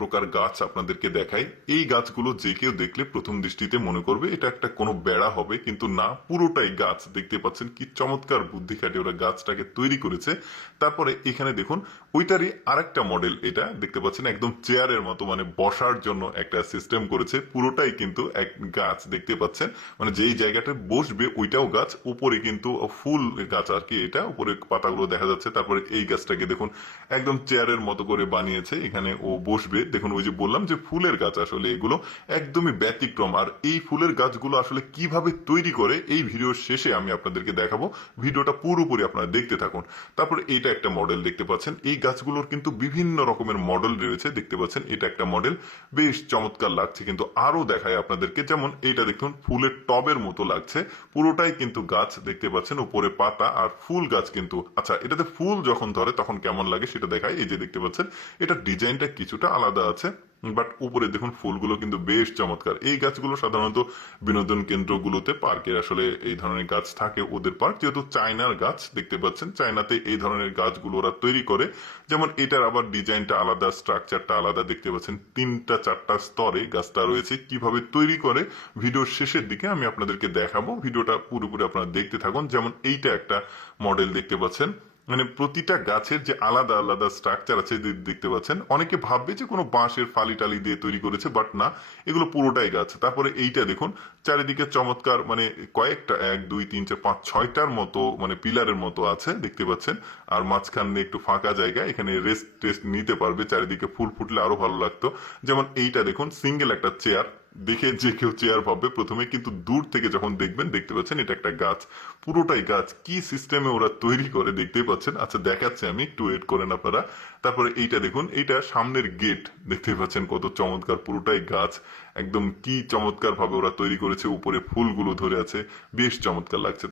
প্রকার গাছ আপনাদেরকে দেখাই। এই গাছগুলো যে কেউ দেখলে প্রথম দৃষ্টিতে মনে করবে এটা একটা কোনো বেড়া হবে, কিন্তু না, পুরোটাই গাছ। দেখতে পাচ্ছেন কি চমৎকার বুদ্ধি খাটিয়ে ওরা গাছটাকে তৈরি করেছে। তারপরে এখানে দেখুন ওইটারই আরেকটা মডেল, এটা দেখতে পাচ্ছেন একদম চেয়ারের মতো, মানে বসার জন্য একটা সিস্টেম করেছে। পুরোটাই কিন্তু এক গাছ দেখতে পাচ্ছেন, মানে যেই জায়গাটা বসবে ওইটাও গাছ, উপরে কিন্তু ফুল গাছ আর কি, এটা উপরে পাতাগুলো দেখা যাচ্ছে। তারপরে এই গাছটাকে দেখুন একদম চেয়ারের মতো করে বানিয়েছে, এখানে ও বসবে। দেখুন ওই যে বললাম যে ফুলের গাছ, আসলে এগুলো একদমই ব্যতিক্রম। আর এই ফুলের গাছগুলো আসলে কিভাবে তৈরি করে এই ভিডিওর শেষে আমি আপনাদেরকে দেখাবো, ভিডিওটা পুরোপুরি আপনারা দেখতে থাকুন। তারপর এইটা একটা মডেল দেখতে পাচ্ছেন, এই গাছগুলোর কিন্তু বিভিন্ন রকমের মডেল রয়েছে, দেখতে পাচ্ছেন এটা একটা মডেল, বেশ চমৎকার লাগছে। কিন্তু আরো দেখায় আপনাদেরকে, যেমন এইটা দেখুন ফুলের টবের মতো লাগছে, পুরোটাই কিন্তু গাছ দেখতে পাচ্ছেন, উপরে পাতা আর ফুল গাছ কিন্তু। আচ্ছা, এটাতে ফুল যখন ধরে তখন কেমন লাগে সেটা দেখায়। এই যে দেখতে পাচ্ছেন এটা ডিজাইনটা কিছুটা আলাদা আছে, বাট উপরে দেখুন ফুলগুলো কিন্তু বেশ চমৎকার। এই গাছগুলো সাধারণত বিনোদন কেন্দ্রগুলোতে, পার্কে আসলে এই ধরনের গাছ থাকে ওদের পার্ক, যেহেতু চায়নার গাছ দেখতে পাচ্ছেন, চায়নাতে এই ধরনের গাছগুলো ওরা তৈরি করে। যেমন এটার আবার ডিজাইনটা আলাদা, স্ট্রাকচারটা আলাদা, দেখতে পাচ্ছেন তিনটা চারটা স্তরে গাছটা রয়েছে। কিভাবে তৈরি করে ভিডিওর শেষের দিকে আমি আপনাদেরকে দেখাবো, ভিডিওটা পুরোপুরি আপনারা দেখতে থাকুন। যেমন এইটা একটা মডেল দেখতে পাচ্ছেন, মানে প্রতিটা গাছের যে আলাদা আলাদা স্ট্রাকচার আছে দেখতে পাচ্ছেন। অনেকে ভাববে যে কোনো বাঁশের ফালি টালি দিয়ে তৈরি করেছে, বাট না, এগুলো পুরোটাই গাছ। তারপরে এইটা দেখুন চারিদিকে চমৎকার, মানে কয়েকটা, এক দুই তিন চার পাঁচ ছয়টার মতো মানে পিলারের মতো আছে দেখতে পাচ্ছেন। আর মাঝখানে একটু ফাঁকা জায়গা, এখানে রেস্ট টেস্ট নিতে পারবে। চারিদিকে ফুল ফুটলে আরো ভালো লাগতো। যেমন এইটা দেখুন সিঙ্গেল একটা চেয়ার, দেখে যে কেউ চেয়ার ভাববে প্রথমে, কিন্তু দূর থেকে যখন দেখবেন দেখতে পাচ্ছেন এটা একটা গাছ, পুরোটাই গাছ। কি সিস্টেমে ওরা তৈরি করে দেখতে পাচ্ছেন। আচ্ছা দেখাচ্ছে, আমি একটু ওয়েট করেন আপনারা। তারপরে এইটা দেখুন, এইটা সামনের গেট দেখতে পাচ্ছেন কত চমৎকার, পুরোটাই গাছ। একদম কি চমৎকার ভাবে ওরা তৈরি করেছে, উপরে ফুলগুলো ধরে আছে, বেশ চমৎকার লাগছে।